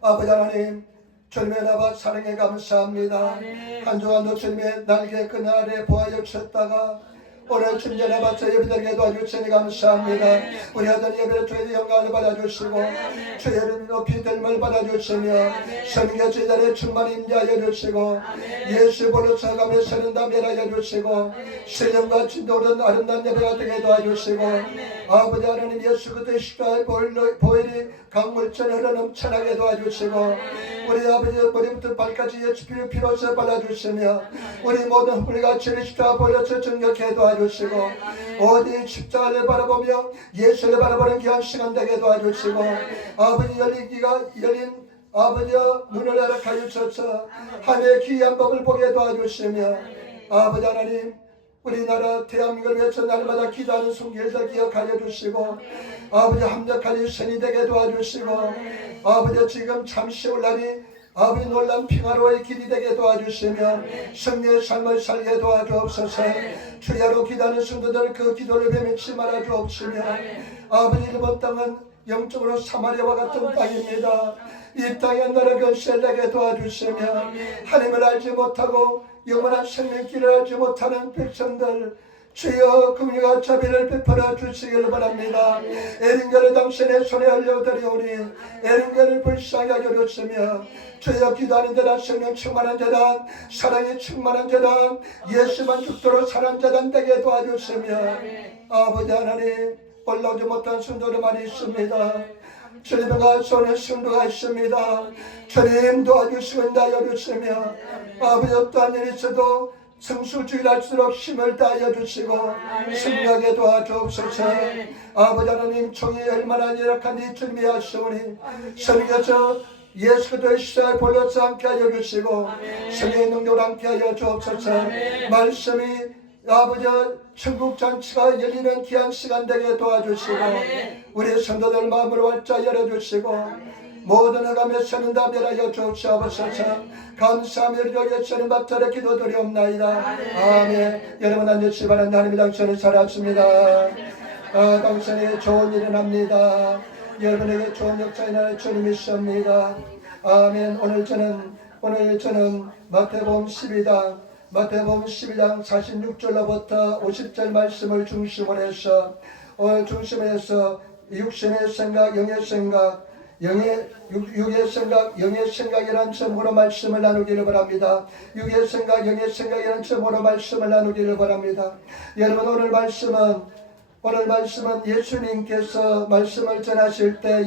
아버지 하나님, 주님의 나와 사랑에 감사합니다. 한 주간도 주님의 날개 그날에 보아여 주셨다가 오늘 주님의 나와 저 예배드리게 도와주시니 감사합니다. 우리 아들 예배를 주의 영광을 받아주시고 주의 이름 높이 들음을 받아주시며 성령 주의 자리에 충만히 임재하여 주시고 예수 보러 서가며 서는 담배하여 주시고 신령과 진도는 아름다운 예배가 되게 도와주시고 아버지 하나님 예수 그리스도의 십자가의 보혈이 강물처럼 흘러넘쳐나게 도와주시고 우리 아버지 머리부터 발까지 예수 피로써 발라주시며 우리 모든 허물과 죄를 십자가 보혈로서 정결케 도와주시고 어디 십자가를 바라보며 예수를 바라보는 귀한 시간 되게 도와주시고 아버지 열린 아버지 눈을 허락하여 주셔서 하늘의 귀한 법을 보게 도와주시며 아버지 하나님 우리나라 대한민국을 위해서 날마다 기도하는 순결들 기억하여 주시고 아버지 합력하니 선이 되게 도와주시고 아버지 지금 잠시 올라니 아버지 놀란 평화로의 길이 되게 도와주시며 승리의 삶을 살게 도와주옵소서. 주야로 기도하는 성도들 그 기도를 배면치 말아 주옵시며 아버지 일본 땅은 영적으로 사마리아와 같은 땅입니다. 이 땅에 나라 건설을 내게 도와주시며 하나님을 알지 못하고 영원한 생명길을 알지 못하는 백성들 주여 긍휼과 자비를 베풀어 주시길 바랍니다. 에린결을 당신의 손에 올려드리오니 에린결을 불쌍히 여겨주시며 주여 기도하는 자단 성령 충만한 자단 사랑이 충만한 자단 예수만 죽도록 사랑 자단 되게 도와주시며 아버지 하나님 올라오지 못한 성도들 많이 있습니다. 주님과 손에 성도가 있습니다. 주님 도와주시고 인도하여 아버지 어떠한 일이 있어도 성수주일 할수록 힘을 다하여 주시고 승리하게 도와주옵소서. 아버지 하나님 종이 얼마나 열악한지 주님이 아시오니 성령께서 예수 그리스도의 십자가를 볼로서 함께 하여 주시고 성령의 능력을 함께 하여 주옵소서. 말씀이 아버지 천국 잔치가 열리는 귀한 시간 되게 도와주시고 우리 성도들 마음을 활짝 열어주시고 모든 허감에 서는 다 멸하여 주옵소서. 감사하며 우리 주님 앞에 기도드리옵나이다. 아멘. 여러분 앉으시기 바랍니다. 하나님이 당신을 살았습니다. 당신에게 좋은 일을 합니다. 여러분에게 좋은 역사의 날 주님이 있습니다. 아멘. 오늘 저는 마태복음 12장 46절로부터 50절 말씀을 중심으로 해서 육신의 생각, 영의 생각, 육의 생각, 영의 생각이라는 제목으로 말씀을 나누기를 바랍니다. 육의 생각, 영의 생각이라는 제목으로 말씀을 나누기를 바랍니다. 여러분 오늘 말씀은 예수님께서 말씀을 전하실 때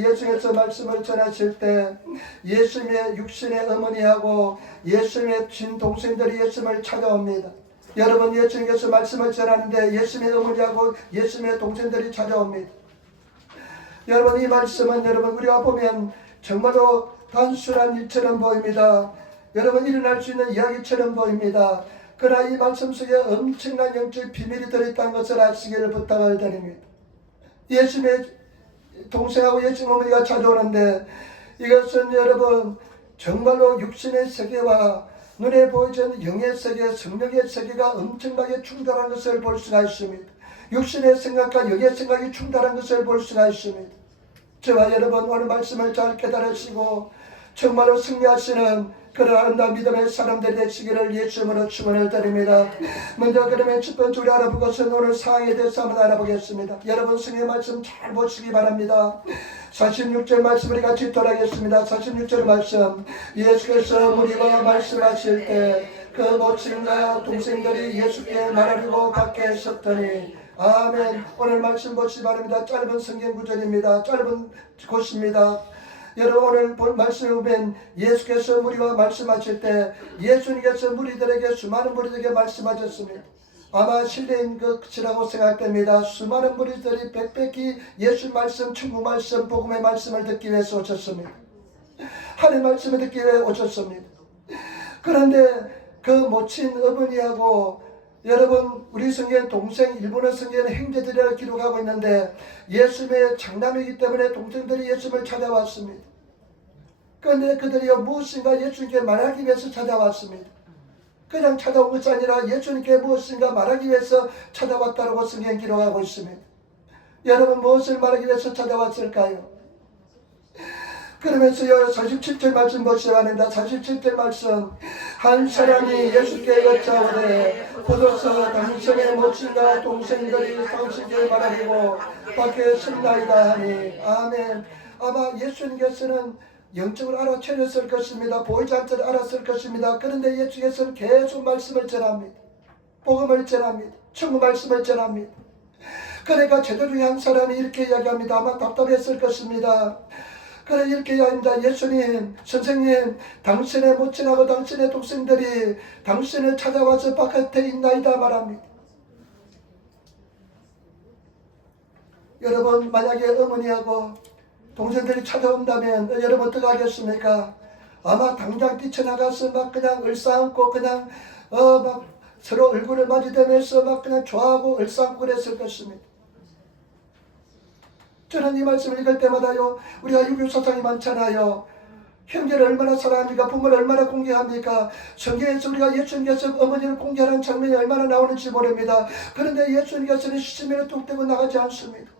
예수님의 육신의 어머니하고 예수님의 친동생들이 예수님을 찾아옵니다. 여러분 예수님께서 말씀을 전하는데 예수님의 어머니하고 예수님의 동생들이 찾아옵니다. 여러분 이 말씀은 우리가 보면 정말로 단순한 일처럼 보입니다. 여러분 일어날 수 있는 이야기처럼 보입니다. 그러나 이 말씀 속에 엄청난 영적 비밀이 들어있다는 것을 아시기를 부탁을 드립니다. 예수님의 동생하고 예수님 어머니가 찾아오는데 이것은 여러분 정말로 육신의 세계와 눈에 보이지 않는 영의 세계, 성령의 세계가 엄청나게 충돌한 것을 볼 수가 있습니다. 육신의 생각과 영의 생각이 충돌한 것을 볼 수가 있습니다. 저와 여러분 오늘 말씀을 잘 깨달으시고 정말로 승리하시는 그런 아름다운 믿음의 사람들이 되시기를 예수님으로 축원을 드립니다. 먼저 그러면 첫 번째 우리 알아볼 것은 오늘 상황에 대해서 한번 알아보겠습니다. 여러분 승리의 말씀 잘 보시기 바랍니다. 46절 말씀 우리 같이 돌아가겠습니다. 46절 말씀 예수께서 무리가 말씀하실 때 그 모친과 동생들이 예수께 말하려고 밖에 섰더니 아멘. 오늘 말씀 보시기 바랍니다. 짧은 성경 구절입니다. 짧은 곳입니다. 여러분 오늘 본 말씀에 보면 예수께서 무리와 말씀하실 때 예수님께서 수많은 무리들에게 말씀하셨습니다. 아마 실례인 것이라고 생각됩니다. 수많은 무리들이 빽빽히 예수 말씀, 천국 말씀, 복음의 말씀을 듣기 위해서 오셨습니다. 하나님 말씀을 듣기 위해 오셨습니다. 그런데 그 모친 어머니하고 여러분 우리 성경 동생 일본어 성경은 형제들이라고 기록하고 있는데 예수님의 장남이기 때문에 동생들이 예수님을 찾아왔습니다. 그런데 그들이 무엇인가 예수님께 말하기 위해서 찾아왔습니다. 그냥 찾아온 것이 아니라 예수님께 무엇인가 말하기 위해서 찾아왔다고 성경 기록하고 있습니다. 여러분 무엇을 말하기 위해서 찾아왔을까요? 그러면서요 47절 말씀 보시기 바랍니다. 47절 말씀. 한 사람이 예수께 여짜오되 보소서 당신의 모친과 동생들이 당신께 말하고 밖에 서나이다 하니. 아멘. 아마 예수님께서는 영적으로 알아채렸을 것입니다. 보이지 않도록 알았을 것입니다. 그런데 예수께서는 계속 말씀을 전합니다. 복음을 전합니다. 천국 말씀을 전합니다. 그러니까 제자 중에 한 사람이 이렇게 이야기합니다. 아마 답답했을 것입니다. 그래 이렇게 이야기합니다. 예수님, 선생님, 당신의 모친하고 당신의 동생들이 당신을 찾아와서 바깥에 있나이다 말합니다. 여러분, 만약에 어머니하고 동생들이 찾아온다면 여러분 어떻게 하겠습니까? 아마 당장 뛰쳐나가서 막 그냥 얼싸안고 그냥 막 서로 얼굴을 마주대면서 막 그냥 좋아하고 얼싸안고 그랬을 것입니다. 저는 이 말씀을 읽을 때마다요, 우리가 유교 사상이 많잖아요. 형제를 얼마나 사랑합니까? 부모를 얼마나 공개합니까? 성경에서 우리가 예수님께서 어머니를 공개하는 장면이 얼마나 나오는지 모릅니다. 그런데 예수님께서는 시치미를 뚝 떼고 나가지 않습니다.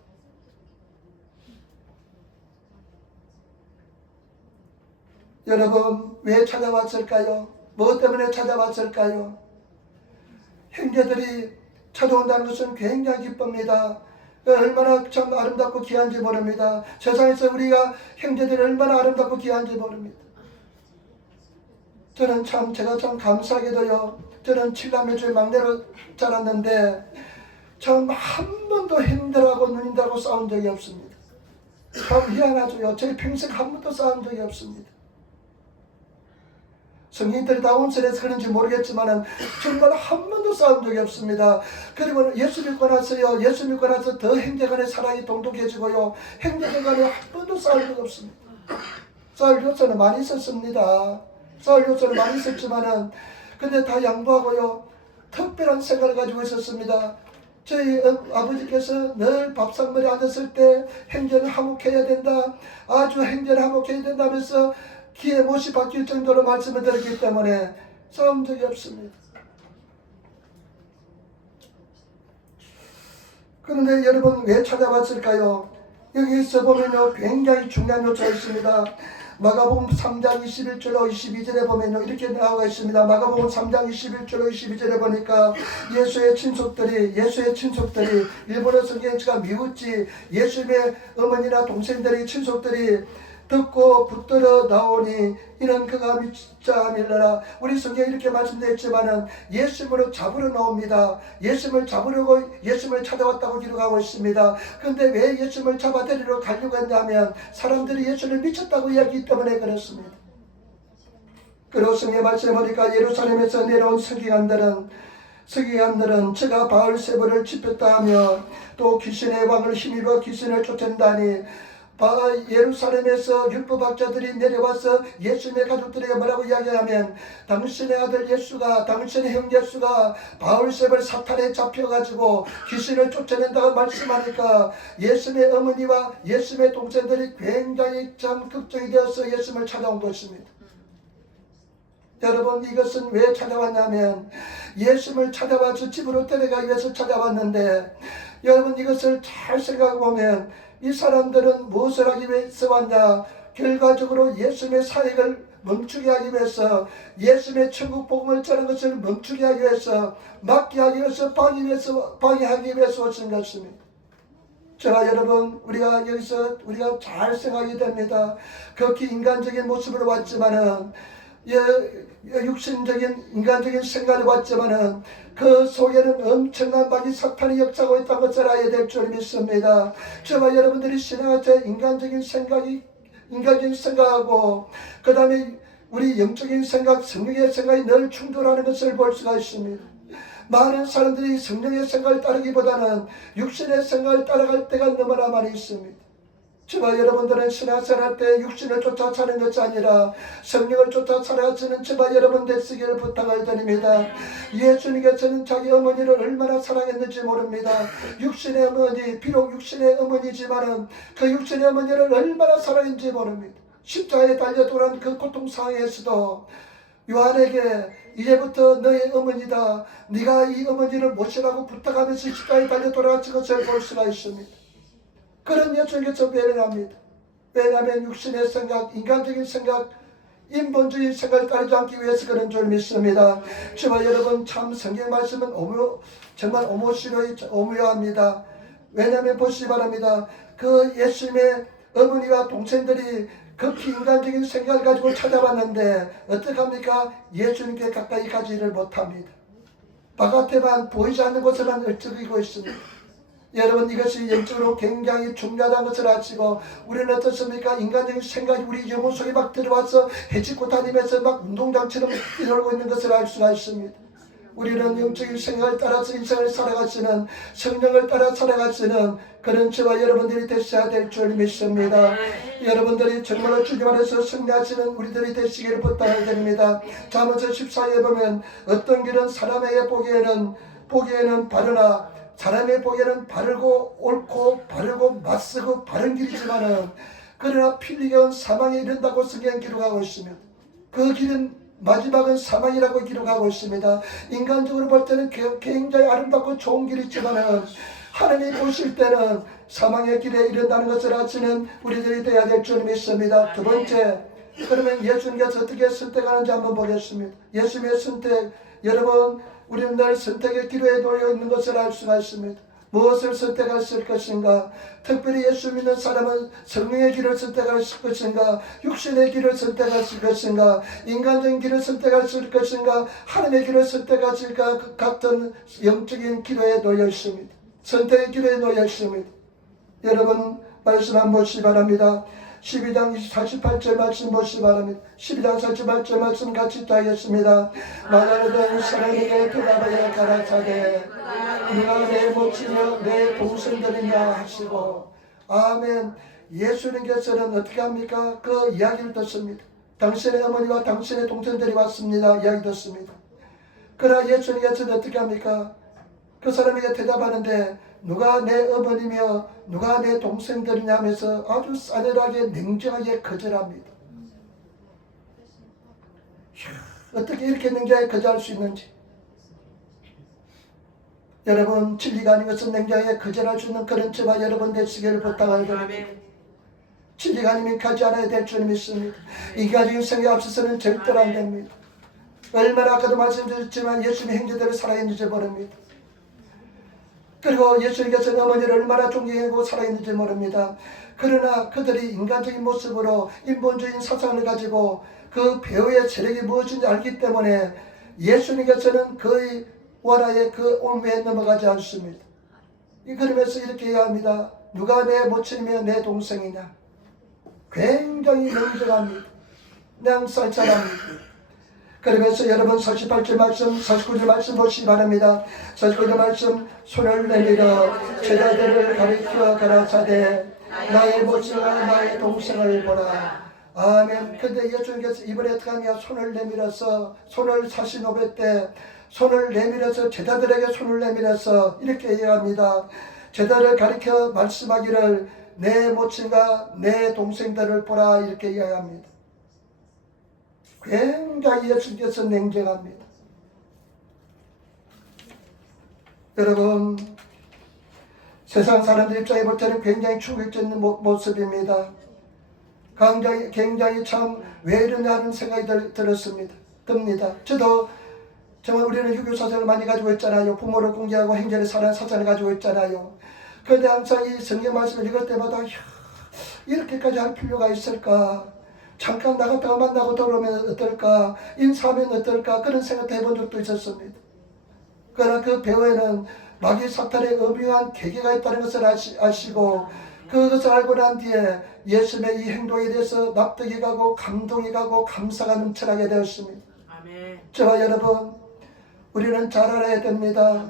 여러분, 왜 찾아왔을까요? 무엇 때문에 찾아왔을까요? 형제들이 찾아온다는 것은 굉장히 기쁩니다. 얼마나 참 아름답고 귀한지 모릅니다. 세상에서 우리가 형제들이 얼마나 아름답고 귀한지 모릅니다. 저는 참 제가 참 감사하게도요, 저는 7남매 중에 막내로 자랐는데 참 한 번도 형들하고 누님들하고 싸운 적이 없습니다. 참 미안하죠. 저희 평생 한 번도 싸운 적이 없습니다. 성인들이 다 온선해서 그런지 모르겠지만 정말 한 번도 싸운 적이 없습니다. 그리고 예수 믿고 나서요, 예수 믿고 나서 더 형제간의 사랑이 돈독해지고요, 형제간에 한 번도 싸울 적 없습니다. 싸울 요소는 많이 있었습니다. 싸울 요소는 많이 있었지만은 근데 다 양보하고요, 특별한 생각을 가지고 있었습니다. 저희 아버지께서 늘 밥상머리에 앉았을 때 형제는 화목해야 된다, 아주 형제는 화목해야 된다면서 기에 못이 바뀔 정도로 말씀을 드렸기 때문에 싸운 적이 없습니다. 그런데 여러분 왜 찾아왔을까요? 여기서 보면요 굉장히 중요한 요소가 있습니다. 마가복음 3장 21절로 22절에 보면요 이렇게 나와 있습니다. 마가복음 3장 21절로 22절에 보니까 예수의 친속들이 일본어 성경에가 미웠지 예수님의 어머니나 동생들이 친속들이 듣고 붙들어 나오니 이는 그가 믿자 밀러라. 우리 성경에 이렇게 말씀되어 있지만은 예수님으로 잡으러 나옵니다. 예수님을 잡으려고 예수님을 찾아왔다고 기록하고 있습니다. 그런데 왜 예수님을 잡아 데리러 가려고 했냐면 사람들이 예수를 미쳤다고 이야기하기 때문에 그렇습니다. 그리고 성경의 말씀을 보니까 예루살렘에서 내려온 서기관들은 저가 바알세불을 집혔다 하며 또 귀신의 왕을 힘입어 귀신을 쫓아낸다니 예루살렘에서 율법학자들이 내려와서 예수님의 가족들에게 뭐라고 이야기하면 당신의 아들 예수가, 당신의 형 예수가 바울세불 사탄에 잡혀가지고 귀신을 쫓아낸다고 말씀하니까 예수님의 어머니와 예수님의 동생들이 굉장히 참 걱정이 되어서 예수님을 찾아온 것입니다. 여러분 이것은 왜 찾아왔냐면 예수님을 찾아와서 집으로 데려가기 위해서 찾아왔는데 여러분 이것을 잘 생각해보면 이 사람들은 무엇을 하기 위해서 왔냐? 결과적으로 예수님의 사역을 멈추게 하기 위해서, 예수님의 천국 복음을 전하는 것을 멈추게 하기 위해서, 막게 하기 위해서, 방해하기 위해서 오신 것입니다. 저와 여러분 우리가 여기서 우리가 잘 생각이 됩니다. 극히 인간적인 모습으로 왔지만은 육신적인 인간적인 생각을 왔지만은 그 속에는 엄청난 많이 사탄이 역사하고 있다는 것을 알아야 될 줄 믿습니다. 저와 여러분들이 신앙할 때 인간적인 생각하고 그 다음에 우리 영적인 생각, 성령의 생각이 늘 충돌하는 것을 볼 수가 있습니다. 많은 사람들이 성령의 생각을 따르기보다는 육신의 생각을 따라갈 때가 너무나 많이 있습니다. 저와 여러분들은 신앙생활할 때 육신을 쫓아 사는 것이 아니라 성령을 쫓아 살아가시는 저와 여러분 되시기를 부탁을 드립니다. 예수님께서는 자기 어머니를 얼마나 사랑했는지 모릅니다. 육신의 어머니, 비록 육신의 어머니지만은 그 육신의 어머니를 얼마나 사랑했는지 모릅니다. 십자가에 달려 돌아온 그 고통 상황에서도 요한에게 이제부터 너의 어머니다, 네가 이 어머니를 모시라고 부탁하면서 십자가에 달려 돌아간 것을 볼 수가 있습니다. 그런 예수님께서 배려합니다. 왜냐하면 육신의 생각, 인간적인 생각, 인본주의 생각을 따르지 않기 위해서 그런 줄 믿습니다. 저와 여러분, 참 성경 말씀은 정말 오묘합니다. 왜냐하면 보시기 바랍니다. 그 예수님의 어머니와 동생들이 극히 인간적인 생각을 가지고 찾아봤는데 어떡합니까? 예수님께 가까이 가지를 못합니다. 바깥에만 보이지 않는 곳에만 얼쩍이고 있습니다. 여러분, 이것이 영적으로 굉장히 중요하다는 것을 아시고, 우리는 어떻습니까? 인간적인 생각이 우리 영혼 속에 막 들어와서 해치고 다니면서 막 운동장처럼 뛰놀고 있는 것을 알 수가 있습니다. 우리는 영적인 생각을 따라서 인생을 살아가시는, 성령을 따라 살아가시는 그런 저와 여러분들이 되셔야 될 줄 믿습니다. 여러분들이 정말로 주님 안에서 승리하시는 우리들이 되시기를 부탁을 드립니다. 잠언서 14에 보면 어떤 길은 사람에게 보기에는 바르나 사람의 보기에는 바르고 옳고 바르고 맞서고 바른 길이지만은 그러나 필리견 사망에 이른다고 성경 기록하고 있습니다. 그 길은 마지막은 사망이라고 기록하고 있습니다. 인간적으로 볼 때는 굉장히 아름답고 좋은 길이지만은 하나님 보실 때는 사망의 길에 이른다는 것을 아시는 우리들이 되어야 될 줄 믿습니다. 두 번째, 그러면 예수님께서 어떻게 선택하는지 한번 보겠습니다. 예수님의 선택, 여러분, 우리는 늘 선택의 기로에 놓여 있는 것을 알 수가 있습니다. 무엇을 선택하실 것인가? 특별히 예수 믿는 사람은 성령의 길을 선택하실 것인가? 육신의 길을 선택하실 것인가? 인간적인 길을 선택하실 것인가? 하나님의 길을 선택하실까? 그 같은 영적인 기로에 놓여 있습니다. 선택의 기로에 놓여 있습니다. 여러분, 말씀 한번 보시기 바랍니다. 12장 48절 말씀 보시기 바랍니다. 12장 48절 말씀 같이 따겠습니다. 마가르던 사람에게 대답하여 가라사대 네가 내 모친이여 내 동생들이냐 하시고, 아멘. 예수님께서는 어떻게 합니까? 그 이야기를 듣습니다. 당신의 어머니와 당신의 동생들이 왔습니다. 이야기 듣습니다. 그러나 예수님께서는 어떻게 합니까? 그 사람에게 대답하는데 누가 내 어머니며 누가 내 동생들이냐 하면서 아주 싸늘하게 냉정하게 거절합니다. 어떻게 이렇게 냉정하게 거절할 수 있는지. 여러분, 진리가 아닌 것은 냉정하게 거절할 수 있는 그런 저와 여러분 되시기를 부탁을 드립니다. 진리가 아니면 가지 않아야 될 줄 믿습니다. 인간적인 생각 앞서서는 절대로 안 됩니다. 얼마나 아까도 말씀드렸지만 예수님의 행제대로 살아있는지 모릅니다. 그리고 예수님께서는 어머니를 얼마나 존경하고 살아있는지 모릅니다. 그러나 그들이 인간적인 모습으로 인본주의인 사상을 가지고 그 배우의 세력이 무엇인지 알기 때문에 예수님께서는 그의 원하에 그 올무에 넘어가지 않습니다. 그러면서 이렇게 이야기합니다. 누가 내 모친이며 내 동생이냐. 굉장히 냉정합니다. 그냥 쌀쌀합니다. 그러면서 여러분 48절 말씀, 49절 말씀 보시기 바랍니다. 49절 말씀, 손을 내밀어 제자들을 가리켜 가라사대 나의 모친과 나의 동생을 보라. 아멘. 근데 예수님께서 이번에 어떻게 하냐, 손을 내밀어서, 손을 45배 때 손을 내밀어서 제자들에게 손을 내밀어서 이렇게 얘기합니다. 제자를 가리켜 말씀하기를 내 모친과 내 동생들을 보라, 이렇게 이야기합니다. 굉장히 예수님께서 냉정합니다. 여러분, 세상 사람들 입장에 볼 때는 굉장히 충격적인 모습입니다. 굉장히 참 왜 이러냐 하는 생각이 듭니다. 저도 정말 우리는 유교 사상을 많이 가지고 있잖아요. 부모를 공개하고 행제를 사는 사상을 가지고 있잖아요. 그런데 항상 이 성경 말씀을 읽을 때마다 이렇게까지 할 필요가 있을까? 잠깐 나갔다가 만나고 돌아오면 어떨까? 인사하면 어떨까? 그런 생각도 해본 적도 있었습니다. 그러나 그 배후에는 마귀 사탄의 엄중한 계계가 있다는 것을 아시고 그것을 알고 난 뒤에 예수님의 이 행동에 대해서 납득이 가고 감동이 가고 감사가 넘쳐나게 되었습니다. 아멘. 저와 여러분, 우리는 잘 알아야 됩니다.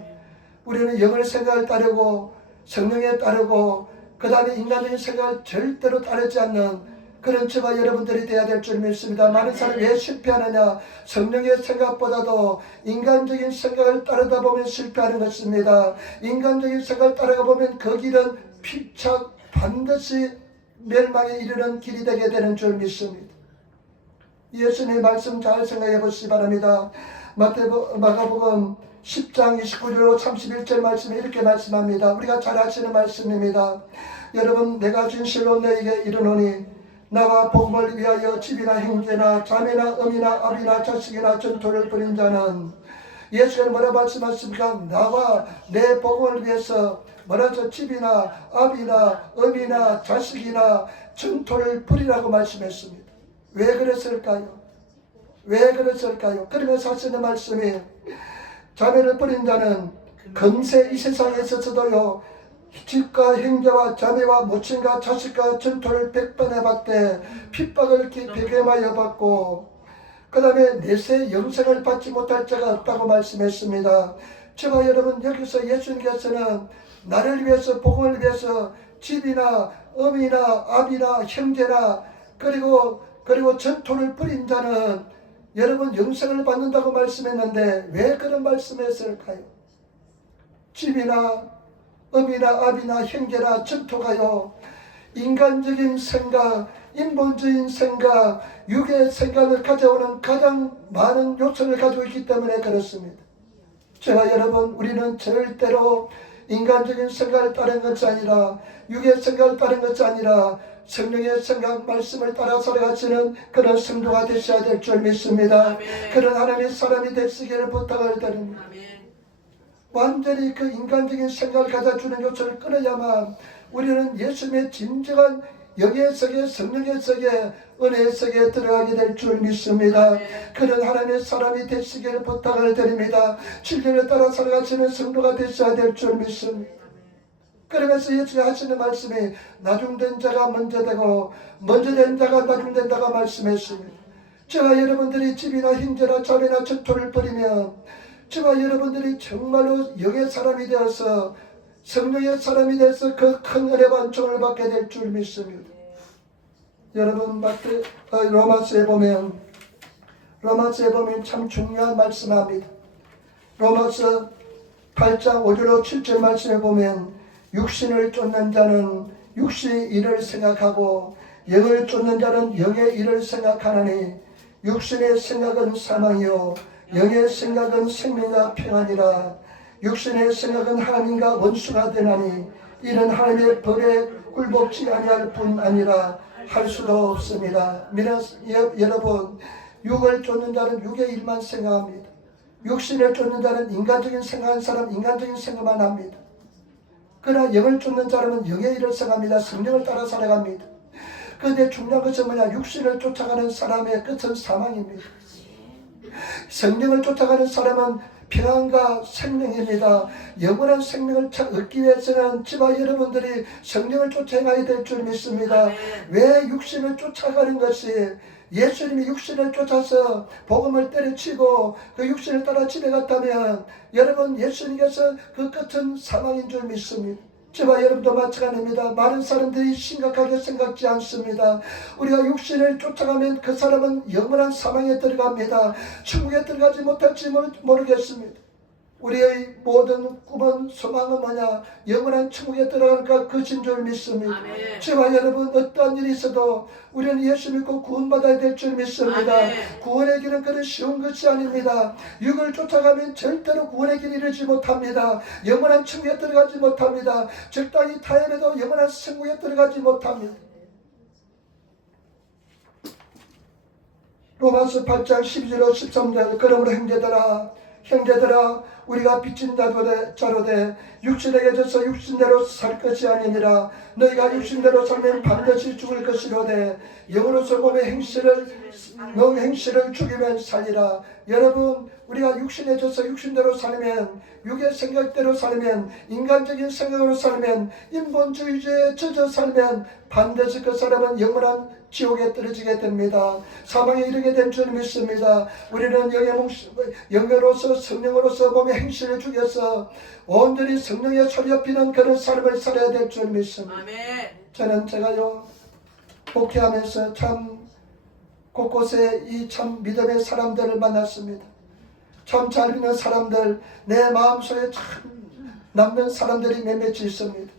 우리는 영을 생각을 따르고 성령에 따르고 그 다음에 인간적인 생각을 절대로 따르지 않는 그런 저와 여러분들이 되어야 될 줄 믿습니다. 많은 사람이 왜 실패하느냐? 성령의 생각보다도 인간적인 생각을 따르다 보면 실패하는 것입니다. 인간적인 생각을 따라가 보면 그 길은 피착 반드시 멸망에 이르는 길이 되게 되는 줄 믿습니다. 예수님의 말씀 잘 생각해 보시기 바랍니다. 마가복음 10장 29절 31절 말씀에 이렇게 말씀합니다. 우리가 잘 아시는 말씀입니다. 여러분, 내가 진실로 너에게 이르노니 나와 복음을 위하여 집이나 형제나 자매나 어미나 아비나 자식이나 전토를 벌인 자는 예수께서 뭐라 말씀하십니까? 나와 내 복음을 위해서 뭐라죠? 집이나 아비나 어미나 자식이나 전토를 벌이라고 말씀했습니다. 왜 그랬을까요? 왜 그랬을까요? 그러면서 하시는 말씀이 자매를 버린 자는 금세 이 세상에 있어서도요 집과 형제와 자매와 모친과 자식과 전토를 100번에 받되 핍박을 깊이 경험하여 받고 그 다음에 내세 영생을 받지 못할 자가 없다고 말씀했습니다. 저와 여러분 여기서 예수님께서는 나를 위해서 복음을 위해서 집이나 어미나 아비나 형제나 그리고 전토를 벌인 자는 여러분 영생을 받는다고 말씀했는데 왜 그런 말씀했을까요? 집이나 어미나 아비나 형제나 전토가요 인간적인 생각, 인본적인 생각, 육의 생각을 가져오는 가장 많은 요소를 가지고 있기 때문에 그렇습니다. 저와 여러분 우리는 절대로 인간적인 생각을 따른 것이 아니라 육의 생각을 따른 것이 아니라 성령의 생각 말씀을 따라 살아가시는 그런 성도가 되셔야 될 줄 믿습니다. 아멘. 그런 하나님의 사람이 되시기를 부탁을 드립니다. 아멘. 완전히 그 인간적인 생각을 가져주는 요소를 끊어야만 우리는 예수님의 진정한 영의 세계, 성령의 세계, 은혜의 세계에 들어가게 될 줄 믿습니다. 아멘. 그런 하나님의 사람이 되시기를 부탁을 드립니다. 진리를 따라 살아가시는 성도가 되셔야 될 줄 믿습니다. 그러면서 예수님 하시는 말씀이 나중된 자가 먼저 되고 먼저 된 자가 나중된다고 말씀했습니다. 저와 여러분들이 집이나 형제나 자매나 전토를 벌이면 저와 여러분들이 정말로 영의 사람이 되어서 성령의 사람이 되어서 그 큰 은혜와 은총을 받게 될 줄 믿습니다. 여러분 로마서에 보면 참 중요한 말씀합니다. 로마서 8장 5절로 7절 말씀에 보면 육신을 쫓는 자는 육신의 일을 생각하고 영을 쫓는 자는 영의 일을 생각하나니 육신의 생각은 사망이요 영의 생각은 생명과 평안이라. 육신의 생각은 하나님과 원수가 되나니 이는 하나님의 법에 굴복지 아니할 뿐 아니라 할 수도 없습니다. 여러분 육을 쫓는 자는 육의 일만 생각합니다. 육신을 쫓는 자는 인간적인 생각하는 사람 인간적인 생각만 합니다. 그러나 영을 쫓는 사람은 영의 일을 생각합니다. 성령을 따라 살아갑니다. 그런데 중요한 것은 뭐냐? 육신을 쫓아가는 사람의 끝은 사망입니다. 성령을 쫓아가는 사람은 평안과 생명입니다. 영원한 생명을 얻기 위해서는 저와 여러분들이 성령을 쫓아가야 될 줄 믿습니다. 왜 육신을 쫓아가는 것이 예수님이 육신을 쫓아서 복음을 때려치고 그 육신을 따라 집에 갔다면 여러분 예수님께서 그 끝은 사망인 줄 믿습니다. 저와 여러분도 마찬가지입니다. 많은 사람들이 심각하게 생각지 않습니다. 우리가 육신을 쫓아가면 그 사람은 영원한 사망에 들어갑니다. 천국에 들어가지 못할지 모르겠습니다. 우리의 모든 꿈은 소망은 뭐냐? 영원한 천국에 들어가니까 그것인 줄 믿습니다. 아멘. 저와 여러분 어떠한 일이 있어도 우리는 예수 믿고 구원받아야 될 줄 믿습니다. 아멘. 구원의 길은 그런 쉬운 것이 아닙니다. 육을 쫓아가면 절대로 구원의 길을 이루지 못합니다. 영원한 천국에 들어가지 못합니다. 적당히 타협해도 영원한 천국에 들어가지 못합니다. 로마서 8장 12절로 13절 그러므로 형제들아 우리가 빚진 자로 돼 육신에게 져서 육신대로 살 것이 아니니라. 너희가 육신대로 살면 반드시 죽을 것이로되 영으로서 몸의 행실을 죽이면 살리라. 여러분 우리가 육신에 져서 육신대로 살면 육의 생각대로 살면 인간적인 생각으로 살면 인본주의에 젖어 살면 반드시 그 사람은 영원한 지옥에 떨어지게 됩니다. 사망에 이르게 된 줄 믿습니다. 우리는 영으로서 성령으로서 몸의 행실을 죽여서 온전히 성령의 소리에 비는 그런 삶을 살아야 될 줄 믿습니다. 아멘. 제가요 목회하면서 참 곳곳에 이 참 믿음의 사람들을 만났습니다. 참 잘 믿는 사람들, 내 마음속에 참 남는 사람들이 몇몇이 있습니다.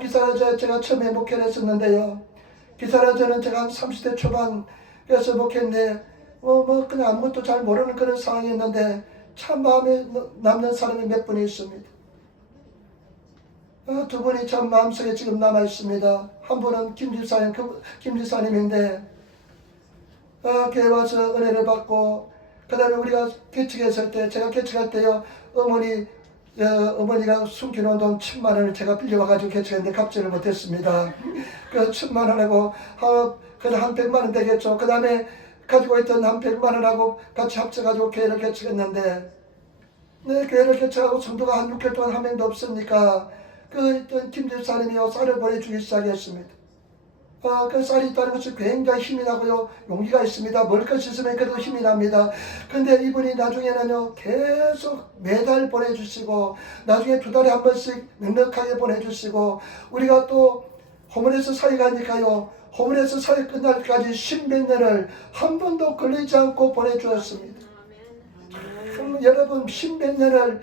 기사라저 제가 처음에 목회를 했었는데요. 기사라저는 제가 한 30대 초반에서 목회했는데 그냥 아무것도 잘 모르는 그런 상황이었는데 참 마음에 남는 사람이 몇 분이 있습니다. 두 분이 참 마음속에 지금 남아 있습니다. 한 분은 김집사님인데 교회 와서 은혜를 받고, 그 다음에 우리가 개척했을 때, 제가 개척할 때요, 어머니가 숨겨놓은 돈 10,000원을 제가 빌려와가지고 개척했는데 갚지를 못했습니다. 그 10,000원하고 그래 한 100만원 되겠죠. 그 다음에 가지고 있던 한 100만원하고 같이 합쳐가지고 교회를 개척했는데, 네, 교회를 개척하고 성도가 한 6개월 동안 한 명도 없으니까 그 있던 김집사님이요 쌀을 보내주기 시작했습니다. 그 쌀이 있다는 것은 굉장히 힘이 나고요, 용기가 있습니다. 먹을 것이 있으면 그래도 힘이 납니다. 근데 이분이 나중에는요 계속 매달 보내주시고, 나중에 2달에 한 번씩 넉넉하게 보내주시고, 우리가 또 호문에서 사회 가니까요, 호문에서 사회 끝날까지 10몇 년을 한 번도 걸리지 않고 보내주었습니다. 여러분 10몇 년을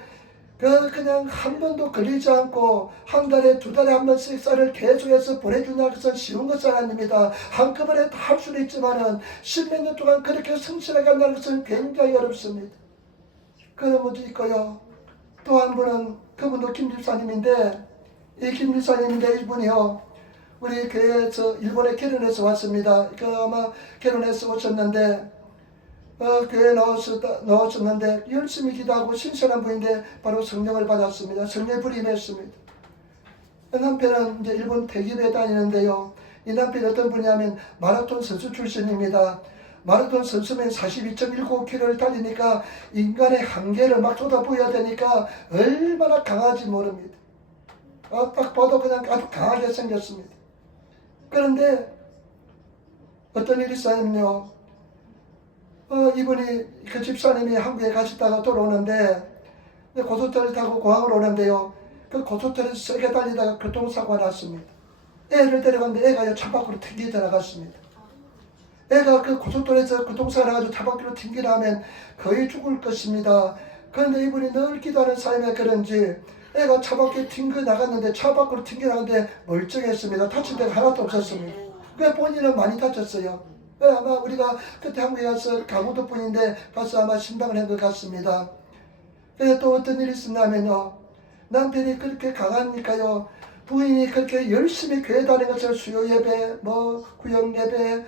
그냥 한 번도 걸리지 않고 한 달에 2달에 한 번씩 쌀을 계속해서 보내준다는 것은 쉬운 것은 아닙니다. 한꺼번에 다 할 수는 있지만은 10몇 년 동안 그렇게 성실하게 한다는 것은 굉장히 어렵습니다. 그런 분도 있고요. 또 한 분은, 그분도 김집사님인데, 이 김집사님인데 이분이요, 우리 교회에서 일본에 결혼해서 왔습니다. 아마 결혼해서 오셨는데 교회에 넣었었는데 열심히 기도하고 신선한 분인데 바로 성령을 받았습니다. 성령의 불이 임했습니다. 남편은 이제 일본 대기업에 다니는데요, 이 남편이 어떤 분이냐면 마라톤 선수 출신입니다. 마라톤 선수면 42.19km를 달리니까 인간의 한계를 막 쏟아부어야 되니까 얼마나 강한지 모릅니다. 딱 봐도 그냥 아주 강하게 생겼습니다. 그런데 어떤 일이 있었냐면요, 이분이, 그 집사님이 한국에 가셨다가 돌아오는데 고속도로를 타고 공항으로 오는데요, 그 고속도로에서 세게 달리다가 교통사고가 났습니다. 애를 데려갔는데 애가 차 밖으로 튕겨 들어갔습니다. 애가 그 고속도로에서 교통사고를 나가지고 차 밖으로 튕겨 나면 거의 죽을 것입니다. 그런데 이분이 늘 기도하는 삶에 그런지 애가 차 밖에 튕겨 나갔는데, 차 밖으로 튕겨 나갔는데 멀쩡했습니다. 다친 데가 하나도 없었습니다. 그 본인은 많이 다쳤어요. 아마 우리가 그때 한국에 가서 강원도 분인데 가서 아마 신방을 한 것 같습니다. 그래서 또 어떤 일이 있었냐면요, 남편이 그렇게 강하니까요, 부인이 그렇게 열심히 교회 다니는 것을 수요 예배, 구역 예배,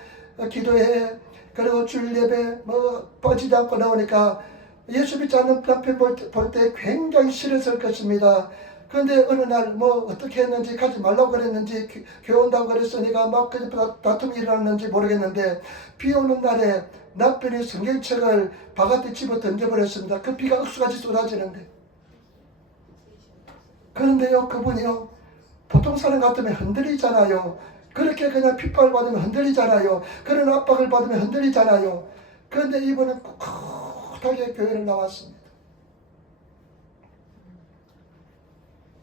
기도회, 그리고 주일 예배 빠지지 않고 나오니까 예수 믿지 않는 남편 볼 때 굉장히 싫었을 것입니다. 그런데 어느 날 어떻게 했는지, 가지 말라고 그랬는지, 교회 온다고 그랬으니까 막 다툼이 일어났는지 모르겠는데, 비 오는 날에 남편이 성경책을 바깥에 집어 던져버렸습니다. 그 비가 억수같이 쏟아지는데. 그런데요, 그분이요, 보통 사람 같으면 흔들리잖아요. 그렇게 그냥 핍박을 받으면 흔들리잖아요. 그런 압박을 받으면 흔들리잖아요. 그런데 이분은 꿋꿋하게 교회를 나왔습니다.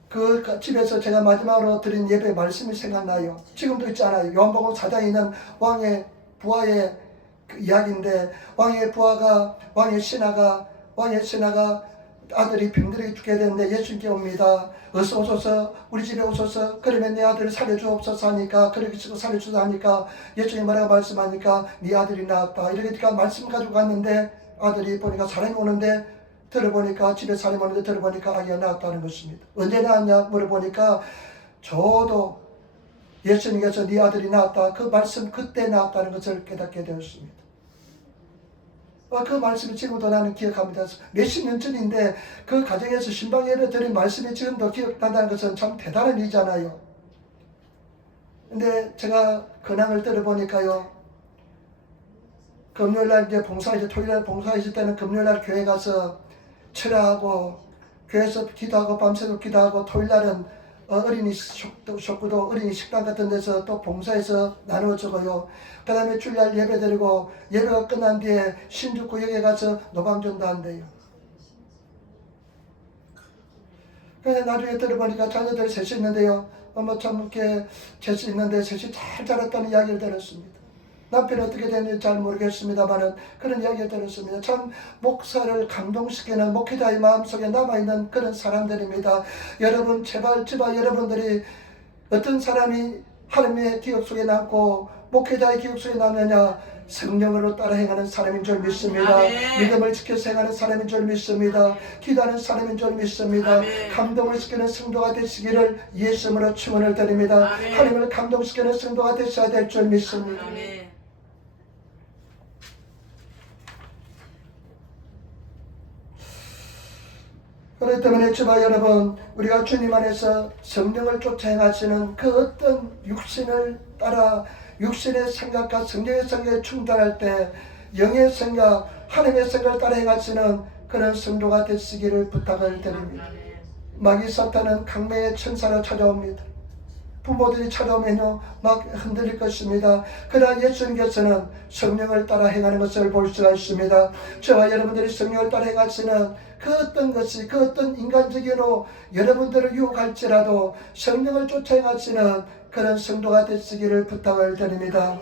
그 집에서 제가 마지막으로 드린 예배 말씀이 생각나요. 지금도 있잖아요. 요한복음 4장에 있는 왕의 부하의 그 이야기인데, 왕의 신하가 아들이 병들어 죽게 되는데 예수님께 옵니다. 어서 오소서, 우리 집에 오소서, 그러면 내 아들을 살려주옵소서 하니까, 그렇게 치고 살려주소서 하니까 예수님이 뭐라고 말씀하니까 네 아들이 나왔다. 이러니까 말씀 가지고 갔는데 아들이 보니까 사람이 오는데, 들어보니까 집에 사람이 오는데 들어보니까 아기가 나왔다는 것입니다. 언제 나왔냐 물어보니까 저도 예수님께서 네 아들이 나왔다, 그 말씀 그때 나왔다는 것을 깨닫게 되었습니다. 그 말씀이 지금도 나는 기억합니다. 몇십 년 전인데 그 가정에서 신방 예배 드린 말씀이 지금도 기억난다는 것은 참 대단한 일이잖아요. 근데 제가 근황을 들어보니까요, 금요일날 이제 토요일날 봉사했을 때는 금요일날 교회 가서 철야하고, 교회에서 기도하고, 밤새도록 기도하고, 토요일날은 어린이 식구도 어린이 식당 같은 데서 또 봉사해서 나누어주고요. 그 다음에 주일날 예배 드리고, 예배가 끝난 뒤에 신주구역에 가서 노방전도 한대요. 그래서 나중에 들어보니까 자녀들이 셋이 있는데요, 참 이렇게 셋이 있는데 셋이 잘 자랐다는 이야기를 들었습니다. 남편이 어떻게 됐는지 잘 모르겠습니다만은 그런 이야기를 들었습니다. 참 목사를 감동시키는, 목회자의 마음속에 남아있는 그런 사람들입니다. 여러분 제발 여러분들이 어떤 사람이 하나님의 기업 속에 남고 목회자의 기억 속에 남느냐? 성령으로 따라 행하는 사람인 줄 믿습니다. 믿음을 지켜서 행하는 사람인 줄 믿습니다. 기도하는 사람인 줄 믿습니다. 감동을 시키는 성도가 되시기를 예수님으로 축원을 드립니다. 하나님을 감동시키는 성도가 되셔야 될 줄 믿습니다. 그렇기 때문에 주와 여러분, 우리가 주님 안에서 성령을 쫓아 행하시는 그 어떤 육신을 따라 육신의 생각과 성령의 생각에 충돌할 때 영의 생각, 하나님의 생각을 따라 행하시는 그런 성도가 되시기를 부탁을 드립니다. 마귀 사탄은 강매의 천사로 찾아옵니다. 부모들이 찾아오면요 막 흔들릴 것입니다. 그러나 예수님께서는 성령을 따라 행하는 것을 볼 수가 있습니다. 저와 여러분들이 성령을 따라 행하시는 그 어떤 것이 그 어떤 인간적으로 여러분들을 유혹할지라도 성령을 쫓아 행하시는 그런 성도가 되시기를 부탁을 드립니다.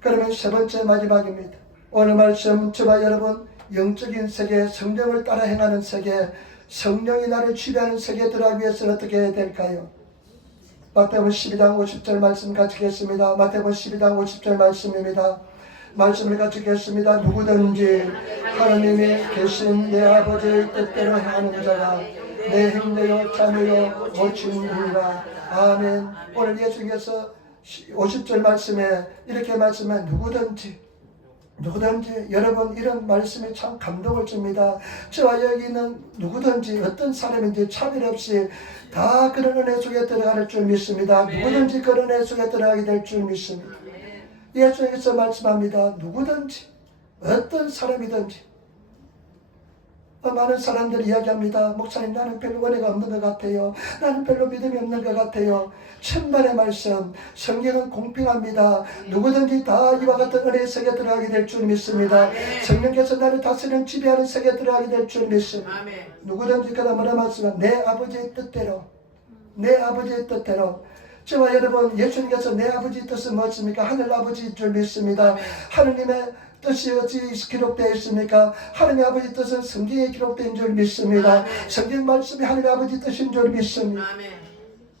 그러면 세 번째 마지막입니다. 오늘 말씀 저와 여러분 영적인 세계, 성령을 따라 행하는 세계, 성령이 나를 지배하는 세계에 들어가기 위해서는 어떻게 해야 될까요? 마태복음 12장 50절 말씀 같이 읽겠습니다. 마태복음 12장 50절 말씀입니다. 말씀을 같이 읽겠습니다. 누구든지 하나님의 계신 내 아버지의 뜻대로 행하는 자가 내 행내요 자녀요 고치느니라. 아멘. 오늘 예수님께서 50절 말씀에 이렇게 말씀해 누구든지 여러분 이런 말씀이 참 감동을 줍니다. 저와 여기 있는 누구든지 어떤 사람인지 차별 없이 다 그런 은혜 속에 들어갈 줄 믿습니다. 누구든지 그런 은혜 속에 들어가게 될 줄 믿습니다. 예수님께서 말씀합니다. 누구든지 어떤 사람이든지. 많은 사람들이 이야기합니다. 목사님 나는 별로 은혜가 없는 것 같아요. 나는 별로 믿음이 없는 것 같아요. 천만의 말씀, 성경은 공평합니다. 누구든지 다 이와 같은 은혜의 세계에 들어가게 될 줄 믿습니다. 성령께서 나를 다스리는 지배하는 세계에 들어가게 될 줄 믿습니다. 누구든지 그다 뭐라 말씀은 내 아버지의 뜻대로 저와 여러분 예수님께서 내 아버지의 뜻은 무엇입니까? 하늘 아버지인 줄 믿습니다. 하느님의 뜻이 어찌 기록되어 있습니까? 하나님의 아버지 뜻은 성경에 기록된 줄 믿습니다. 성경 말씀이 하나님의 아버지 뜻인 줄 믿습니다.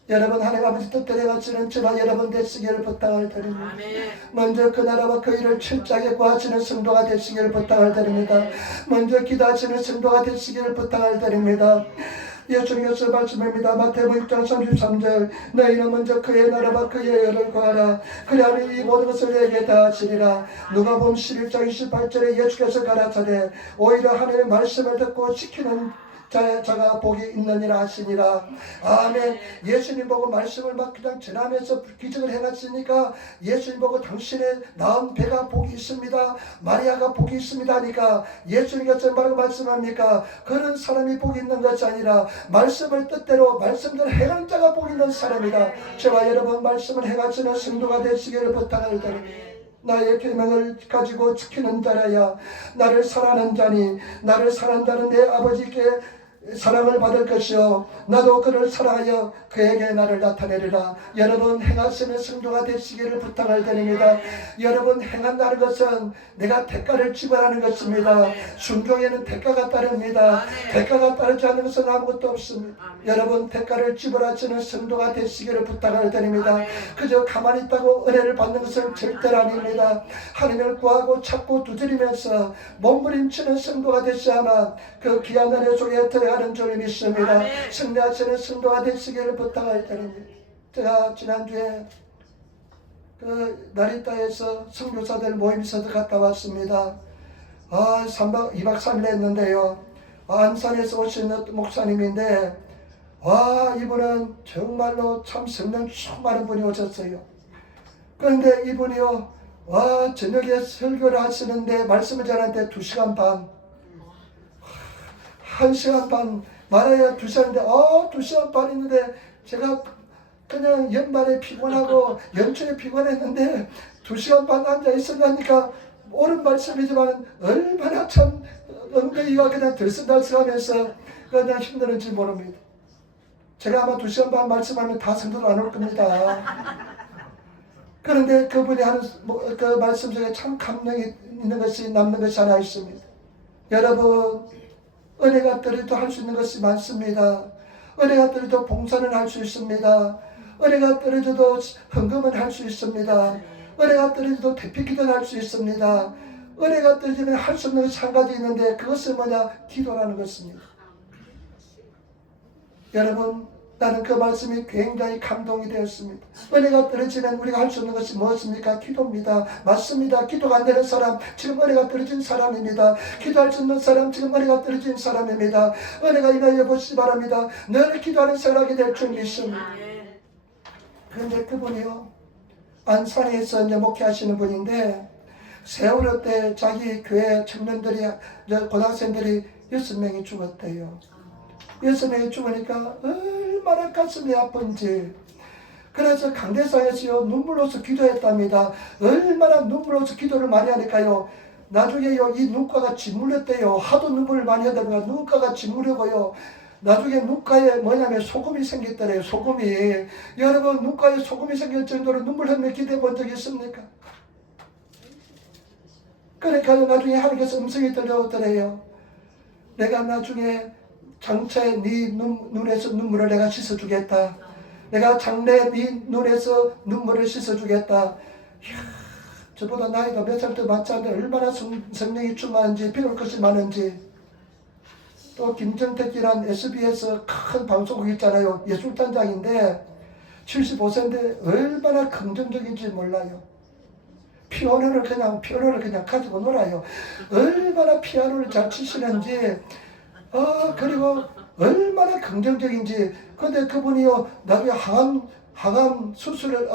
여러분 하나님의 아버지 뜻대로 행하시는 저와 여러분 되시기를 부탁을 드립니다. 먼저 그 나라와 그 일을 철저하게 구하시는 성도가 되시기를 부탁을 드립니다. 먼저 기도하시는 성도가 되시기를 부탁을 드립니다. 예수님께서 말씀합니다. 마태복음 6장 33절 너희는 먼저 그의 나라와 그의 의를 구하라. 그리하면 이 모든 것을 내게 다 하시리라. 누가복음 11장 28절에 예수께서 가라사대 오히려 하나님의 말씀을 듣고 지키는 자가 복이 있느니라 하시니라. 아멘. 예수님 보고 말씀을 막 그냥 전하면서 기적을 행하시니까 예수님 보고 당신의 낳은 배가 복이 있습니다. 마리아가 복이 있습니다 하니까 예수님께서 뭐라고 말씀합니까? 그런 사람이 복이 있는 것이 아니라 말씀을 뜻대로 말씀대로 행하는 자가 복이 있는 사람이다. 저와 여러분 말씀을 행하시는 성도가 되시기를 부탁을 드립니다. 나의 계명을 가지고 지키는 자라야 나를 사랑하는 자니 나를 사랑하는 자는 내 아버지께 사랑을 받을 것이요 나도 그를 사랑하여 그에게 나를 나타내리라. 여러분 행하시는 성도가 되시기를 부탁을 드립니다. 여러분 행한다는 것은 내가 대가를 지불하는 것입니다. 순종에는 대가가 따릅니다. 대가가 따르지 않는 것은 아무것도 없습니다. 여러분 대가를 지불하시는 성도가 되시기를 부탁을 드립니다. 그저 가만히 있다고 은혜를 받는 것은 절대로 아닙니다. 하나님을 구하고 찾고 두드리면서 몸부림치는 성도가 되셔야만 그 귀한 은혜 속에 들어가는 줄 믿습니다. 승리하시는 성도가 되시기를 부탁을 드립니다. 제가 지난주에 그 나리타에서 선교사들 모임에서 갔다 왔습니다. 2박 3일 했는데요. 안산에서 오신 목사님인데 이분은 정말로 참 성령 충만한 분이 오셨어요. 그런데 이분이요 저녁에 설교를 하시는데 말씀을 전하는데 2시간 반 1시간 반 말해야 2시간인데 2시간 반 있는데 제가 그냥 연말에 피곤하고 연초에 피곤했는데 2시간 반 앉아 있었다니까 옳은 말씀이지만 얼마나 참 엉덩이가 그냥 들썩들썩하면서 그냥 힘들었는지 모릅니다. 제가 아마 2시간 반 말씀하면 다 성도로 안 올 겁니다. 그런데 그분이 하는 그 말씀 중에 참 감명이 있는 것이 남는 것이 하나 있습니다. 여러분 은혜가 떨어도 할 수 있는 것이 많습니다. 은혜가 떨어도 봉사는 할 수 있습니다. 은혜가 떨어져도 헌금은 할 수 있습니다. 은혜가 떨어져도 대피기도는 할 수 있습니다. 은혜가 떨어지면 할 수 없는 것이 한 가지 있는데 그것은 뭐냐? 기도라는 것입니다. 여러분, 나는 그 말씀이 굉장히 감동이 되었습니다. 은혜가 떨어지면 우리가 할 수 없는 것이 무엇입니까? 기도입니다. 맞습니다. 기도가 안 되는 사람 지금 은혜가 떨어진 사람입니다. 기도할 수 없는 사람 지금 은혜가 떨어진 사람입니다. 은혜가 임하여 보시기 바랍니다. 늘 기도하는 생활하게 될 줄 믿습니다. 그런데 그분이요, 안산에서 이제 목회하시는 분인데 세월호 때 자기 교회 청년들이, 고등학생들이 6명이 죽었대요. 6명이 죽으니까 얼마나 가슴이 아픈지. 그래서 강대상에서요 눈물로서 기도했답니다. 얼마나 눈물로서 기도를 많이 하니까요 나중에요 이 눈가가 짓물렸대요. 하도 눈물을 많이 하다 보니까 눈가가 짓무르고요 나중에 눈가에 뭐냐면 소금이 생겼더래요. 소금이. 여러분, 눈가에 소금이 생길 정도로 눈물 흘리며 기도해 본 적이 있습니까? 그러니까 나중에 하나님께서 음성이 들려오더래요. 내가 나중에 장차에 네 눈에서 눈물을 내가 씻어주겠다. 내가 장래 네 눈에서 눈물을 씻어주겠다. 이야, 저보다 나이가 몇 살 더 많지 않은데 얼마나 성령이 충만한지, 배울 것이 많은지. 또 김정택이란 SBS 큰 방송국 있잖아요. 예술단장인데 75세인데 얼마나 긍정적인지 몰라요. 피아노를 그냥 가지고 놀아요. 얼마나 피아노를 잘 치시는지, 그리고 얼마나 긍정적인지. 근데 그분이요 나중에 항암 수술을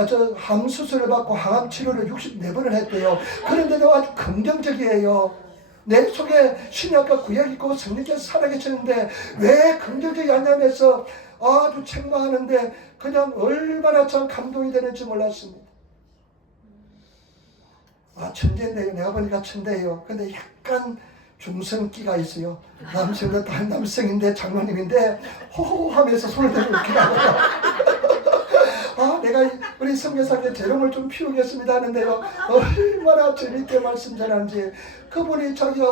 암 수술을 받고 항암 치료를 64번을 했대요. 그런데도 아주 긍정적이에요. 내 속에 신약과 구약이 있고 성령께서 살아계시는데 왜 긍정적이 않냐면서 아주 책망하는데 그냥 얼마나 참 감동이 되는지 몰랐습니다. 천재인데요. 내가 보니까 천재예요. 근데 약간 중성기가 있어요. 남성도 다 남성인데 장로님인데 호호하면서 손을 대고 이렇게 나와요. 내가 우리 선교사님의 재롱을 좀 피우겠습니다 하는데요. 얼마나 재밌게 말씀 전하는지. 그분이 자기가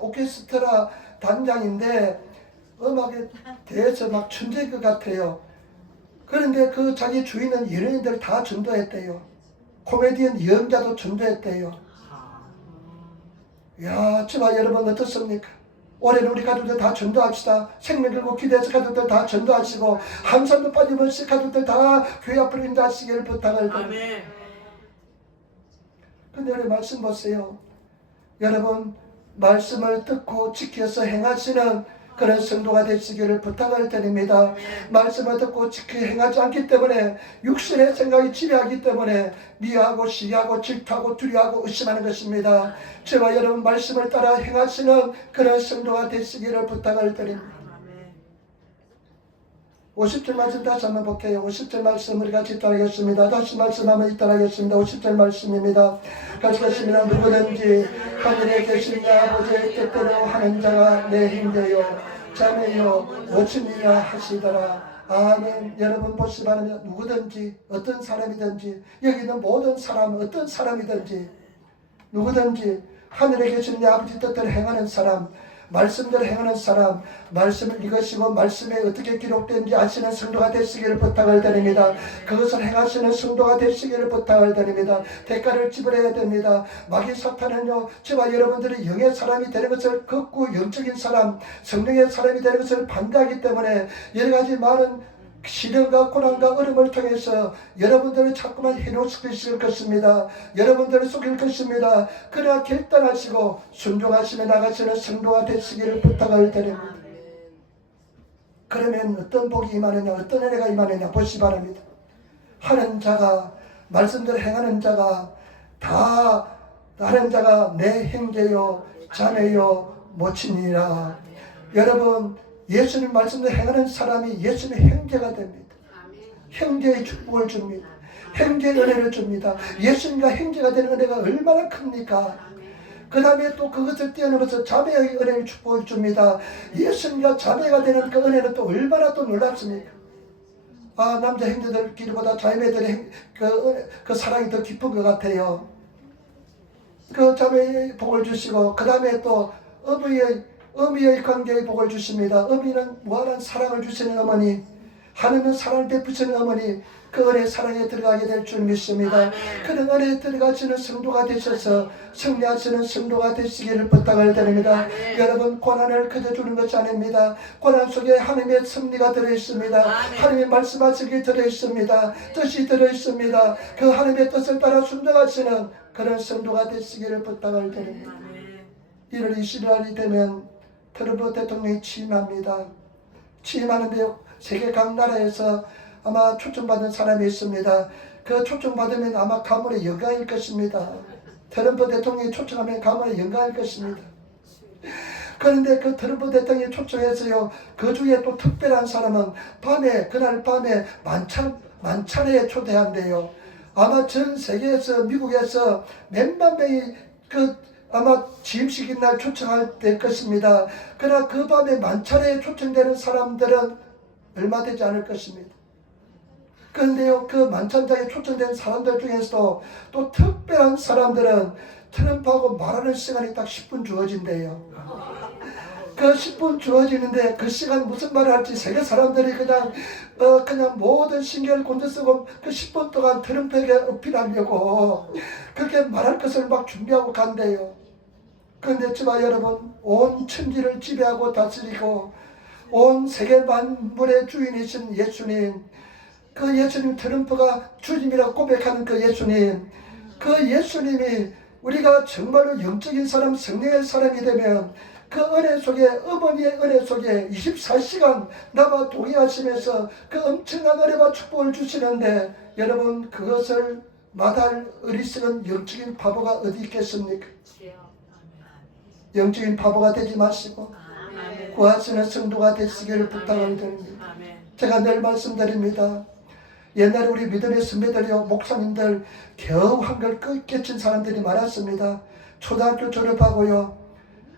오케스트라 단장인데 음악에 대해서 막 천재일 것 같아요. 그런데 그 자기 주위는 연예인들 다 전도했대요. 코미디언 이영자도 전도했대요. 야, 정말 여러분 어떻습니까? 올해는 우리 가족들 다 전도합시다. 생명 걸고 기도해서 가족들 다 전도하시고 한 사람도 빠짐없이 가족들 다 교회 앞으로 인도하시기를 부탁을 드립니다. 근데 우리 말씀 보세요. 여러분, 말씀을 듣고 지켜서 행하시는 그런 성도가 되시기를 부탁을 드립니다. 말씀을 듣고 지켜 행하지 않기 때문에 육신의 생각이 지배하기 때문에 미워하고 시기하고 질투하고 두려워하고 의심하는 것입니다. 제발 여러분 말씀을 따라 행하시는 그런 성도가 되시기를 부탁을 드립니다. 50절 말씀 다시 한번 볼게요. 50절 말씀 우리 같이 따라하겠습니다. 다시 말씀하면 따라하겠습니다. 50절 말씀입니다. 같이 하시면 누구든지 하늘에 계신 내 아버지의 뜻대로 하는 자가 내 형제요 자매요 모친이라 하시더라. 아멘. 여러분 보시기 바랍니다. 누구든지 어떤 사람이든지 여기 있는 모든 사람 어떤 사람이든지 누구든지 하늘에 계신 내 아버지 뜻대로 행하는 사람, 말씀대로 행하는 사람, 말씀을 읽으시고 말씀에 어떻게 기록된지 아시는 성도가 되시기를 부탁을 드립니다. 그것을 행하시는 성도가 되시기를 부탁을 드립니다. 대가를 지불해야 됩니다. 마귀 사탄은요 저와 여러분들이 영의 사람이 되는 것을 걷고 영적인 사람, 성령의 사람이 되는 것을 반대하기 때문에 여러가지 많은 시련과 고난과 어려움을 통해서 여러분들을 자꾸만 해놓으실 것입니다. 여러분들을 속일 것입니다. 그러나 결단하시고 순종하시며 나가시는 성도가 되시기를 부탁을 드립니다. 그러면 어떤 복이 임하느냐, 어떤 은혜가 임하느냐 보시기 바랍니다. 하는 자가, 말씀대로 행하는 자가 다 하는 자가 내 형제요 자매요 모친이라. 여러분, 예수님 말씀대로 행하는 사람이 예수님의 형제가 됩니다. 형제의 축복을 줍니다. 형제의 은혜를 줍니다. 예수님과 형제가 되는 은혜가 얼마나 큽니까? 그 다음에 또 그것을 뛰어넘어서 자매의 은혜를 축복을 줍니다. 예수님과 자매가 되는 그 은혜는 또 얼마나 또 놀랍습니까? 남자 형제들끼리보다 자매들의 그 사랑이 더 깊은 것 같아요. 그 자매의 복을 주시고 그 다음에 또 어미의 관계의 복을 주십니다. 어미는 무한한 사랑을 주시는 어머니, 하나님은 사랑을 베푸시는 어머니, 그 은혜 사랑에 들어가게 될 줄 믿습니다. 그런 은혜에 들어가시는 성도가 되셔서 승리하시는 성도가 되시기를 부탁을 드립니다. 여러분, 고난을 그려주는 것이 아닙니다. 고난 속에 하나님의 승리가 들어있습니다. 하나님의 말씀하시기 들어있습니다. 뜻이 들어있습니다. 그 하나님의 뜻을 따라 순종하시는 그런 성도가 되시기를 부탁을 드립니다. 1월 20일이 되면 트럼프 대통령이 취임합니다. 취임하는데요, 세계 각 나라에서 아마 초청받은 사람이 있습니다. 그 초청받으면 아마 가문의 영광일 것입니다. 트럼프 대통령이 초청하면 가문의 영광일 것입니다. 그런데 그 트럼프 대통령이 초청해서요, 그 중에 또 특별한 사람은 그날 밤에 만찬에 초대한대요. 아마 전 세계에서, 미국에서 몇만 명이 아마 취임식인 날 초청할 될 것입니다. 그러나 그 밤에 만찬에 초청되는 사람들은 얼마 되지 않을 것입니다. 그런데요, 그 만찬장에 초청된 사람들 중에서도 또 특별한 사람들은 트럼프하고 말하는 시간이 딱 10분 주어진대요. 그 10분 주어지는데 그 시간 무슨 말을 할지 세계 사람들이 그냥 모든 신경을 곤두 쓰고 그 10분 동안 트럼프에게 어필하려고 그렇게 말할 것을 막 준비하고 간대요. 그런데 저와 여러분, 온 천지를 지배하고 다스리고 온 세계 만물의 주인이신 예수님, 그 예수님, 트럼프가 주님이라고 고백하는 그 예수님, 그 예수님이 우리가 정말로 영적인 사람, 성령의 사람이 되면 그 은혜 속에, 어머니의 은혜 속에 24시간 나와 동의하시면서 그 엄청난 은혜와 축복을 주시는데, 여러분, 그것을 마다할 어리석은 영적인 바보가 어디 있겠습니까? 영적인 바보가 되지 마시고 구하시는 성도가 되시기를 부탁을 드립니다. 제가 늘 말씀드립니다. 옛날에 우리 믿음의 선배들이요, 목사님들 겨우 한글 깨친 사람들이 많았습니다. 초등학교 졸업하고요,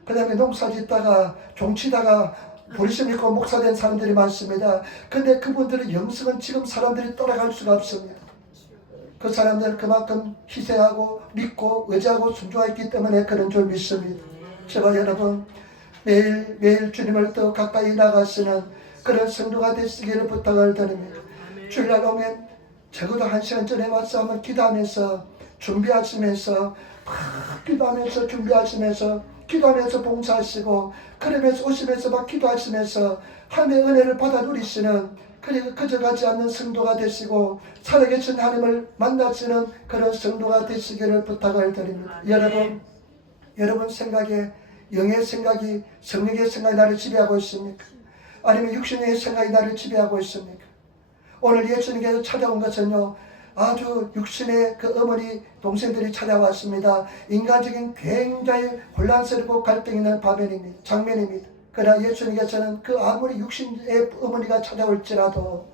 그 다음에 농사 짓다가 종치다가 부르심 있고 목사 된 사람들이 많습니다. 근데 그분들의 영성은 지금 사람들이 따라갈 수가 없습니다. 그 사람들은 그만큼 희생하고 믿고 의지하고 순종했기 때문에 그런 줄 믿습니다. 제가 여러분, 매일 주님을 더 가까이 나가시는 그런 성도가 되시기를 부탁을 드립니다. 주일날 오면 적어도 1시간 전에 와서 한번 기도하면서 준비하시면서 기도하면서 봉사하시고, 그러면서 오시면서 막 기도하시면서 하나님의 은혜를 받아 누리시는, 그리고 그저 가지 않는 성도가 되시고 살아계신 하나님을 만나시는 그런 성도가 되시기를 부탁을 드립니다. 여러분 생각에 영의 생각이, 성령의 생각이 나를 지배하고 있습니까? 아니면 육신의 생각이 나를 지배하고 있습니까? 오늘 예수님께서 찾아온 것은요, 아주 육신의 그 어머니 동생들이 찾아왔습니다. 인간적인 굉장히 혼란스럽고 갈등 있는 장면입니다. 그러나 예수님께서는 그 아무리 육신의 어머니가 찾아올지라도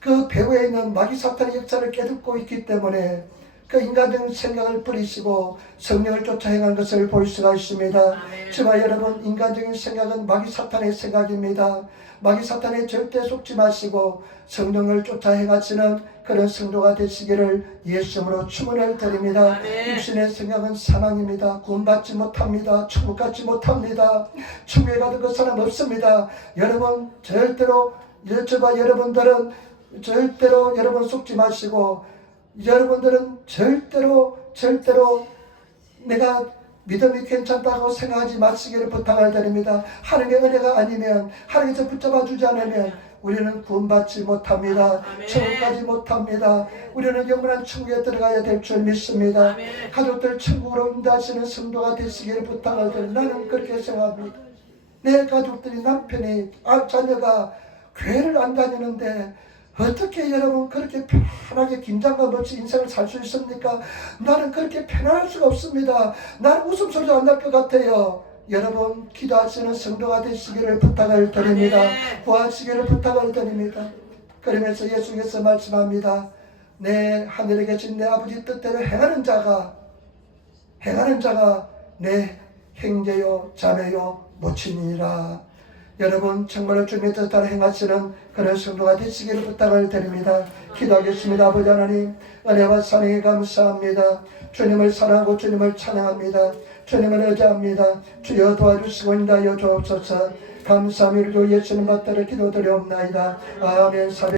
그 배후에 있는 마귀 사탄의 역사를 깨닫고 있기 때문에 그 인간적인 생각을 버리시고 성령을 쫓아 행한 것을 볼 수가 있습니다. 저와 여러분, 인간적인 생각은 마귀 사탄의 생각입니다. 마귀 사탄에 절대 속지 마시고 성령을 쫓아 행하시는 그런 성도가 되시기를 예수님으로 축원을 드립니다. 육신의 생각은 사망입니다. 구원받지 못합니다. 천국 가지 못합니다. 천국에 가도 그 사람 없습니다. 여러분, 절대로 저와 여러분들은 절대로 여러분 속지 마시고, 여러분들은 절대로 내가 믿음이 괜찮다고 생각하지 마시기를 부탁을 드립니다. 하나님의 은혜가 아니면, 하나님께서 붙잡아 주지 않으면 우리는 구원받지 못합니다. 천국 가지 못합니다. 우리는 영원한 천국에 들어가야 될 줄 믿습니다. 가족들 천국으로 인도하시는 성도가 되시기를 부탁을 드립니다. 나는 그렇게 생각합니다. 내 가족들이, 남편이, 자녀가 교회를 안 다니는데 어떻게 여러분 그렇게 편하게 긴장감 없이 인생을 살 수 있습니까? 나는 그렇게 편안할 수가 없습니다. 나는 웃음소리도 안 날 것 같아요. 여러분, 기도하시는 성도가 되시기를 부탁을 드립니다. 구하시기를 부탁을 드립니다. 그러면서 예수께서 말씀합니다. 내 하늘에 계신 내 아버지 뜻대로 행하는 자가 내 형제요 자매요 모친이라. 여러분, 정말로 주님의 뜻 따라 행하시는 그런 성도가 되시기를 부탁을 드립니다. 기도하겠습니다. 아버지 하나님, 은혜와 사랑에 감사합니다. 주님을 사랑하고 주님을 찬양합니다. 주님을 의지합니다. 주여 도와주시고 인도하여 주옵소서. 감사함을 예수님 받들어 기도드리옵나이다. 아멘.